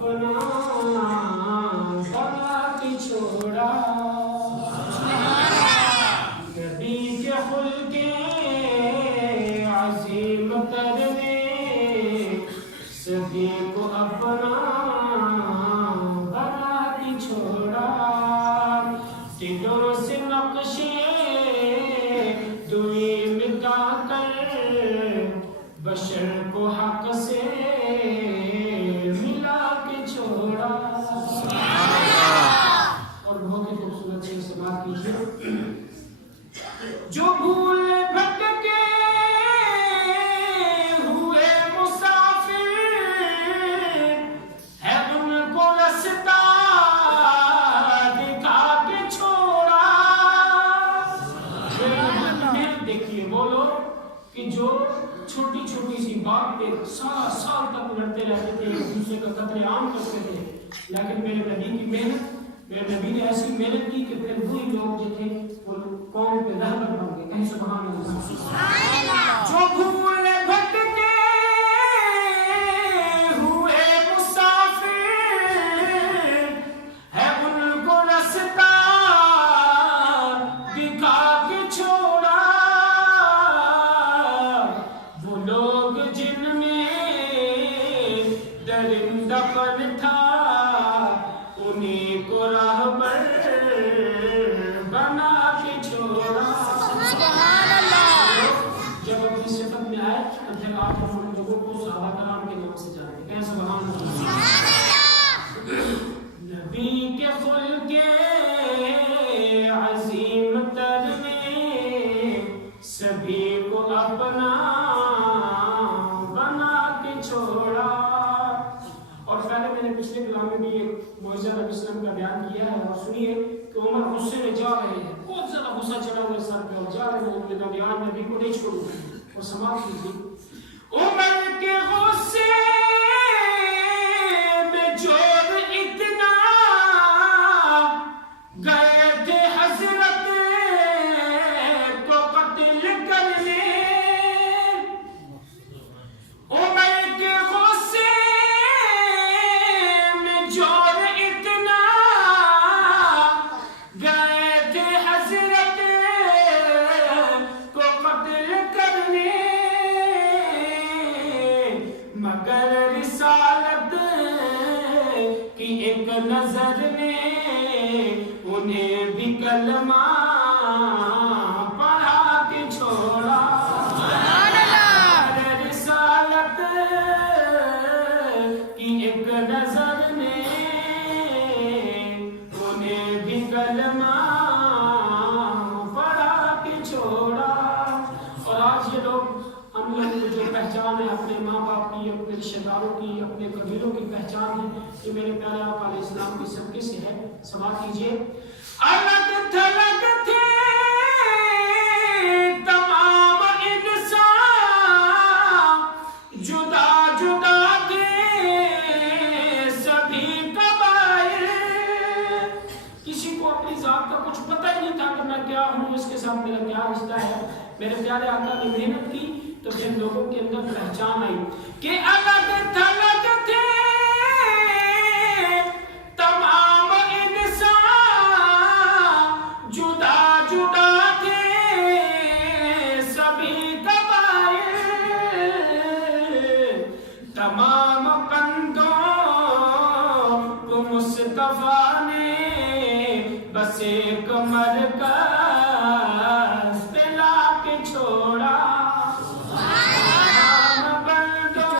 اپنا بنا کے چھوڑا نبی کے خلق عظیم تر نے سبھی کو اپنا بنا کے چھوڑا دلوں سے نقشے دوئی مٹا کر بشر کو حق سے ملا کے چھوڑا اور بہت ہی خوبصورت سے سماعت کیجیے جو بھول بھٹکے ہوئے مسافر ہے ان کو رستہ دکھا کے چھوڑا دیکھیے وہ لوگ کہ جو چھوٹی چھوٹی سی بات پہ سال سال تک لڑتے رہتے تھے ایک دوسرے کا قتل عام کرتے تھے لیکن میرے نبی کی محنت میرے نبی نے ایسی محنت کی کہ پھر وہی لوگ جو تھے وہ قوم پہ رہبر بن گئے کہیں سبحان اللہ جو بھول بھٹکے ہوئے مسافر ہے ان کو رستہ دکھا کے چھوڑا وہ لوگ جن میں درندہ پن تھا انہیں کو راہبر بنا کے چھوڑا جب اپنی صفت میں آئے تو پھر آپ ہم لوگوں کو صحابہ کرام کے نام سے جانتے ہیں سبحان اللہ نبی کے خلق عظیم تر نے سبھی کو اپنا بنا کے چھوڑا اور پہلے میں نے پچھلے کلام میں بھی ایک معجزہ نبی اسلام کا بیان کیا ہے اور سنیے کہ عمر غصے میں جا رہے ہیں بہت زیادہ غصہ چڑھا ہوا ہے سر پہ اور جا رہے ہیں نبی کو نہیں چھوڑوں اور سماعت کیجیے عمر کے غصے میں جوڑ اتنا گئے تھے حضرت کو قتل کرنے عمر کے غصے میں جوڑ اتنا گئے تھے حضرت کو قتل کرنے مگر رسالت کی ایک نظر نے انہیں بھی کلمہ پڑھا کے چھوڑا مگر رسالت کی ایک نظر نے انہیں بھی کلمہ پڑھا کے چھوڑا اور آج یہ لوگ ہم لوگ کو جو پہچان ہے اپنے ماں باپ کی اپنے رشتہ داروں کی اپنے قبیلوں کی پہچان ہے کہ میرے پیارے آقا علیہ السلام کی صدقے سے ہے سماعت کیجیے الگ تھلگ تھے تمام انسان جدا جدا تھے سبھی قبائل کسی کو اپنی ذات کا کچھ پتہ ہی نہیں تھا کہ میں کیا ہوں اس کے ساتھ میرا کیا رشتہ ہے میرے پیارے آقا نے محنت کی تو جن لوگوں کے اندر پہچان آئی کہ الگ تھلگ تھے تمام انسان جدا جدا تھے سبھی قبائل تمام بندوں کو مصطفیٰ نے بس ایک مرکز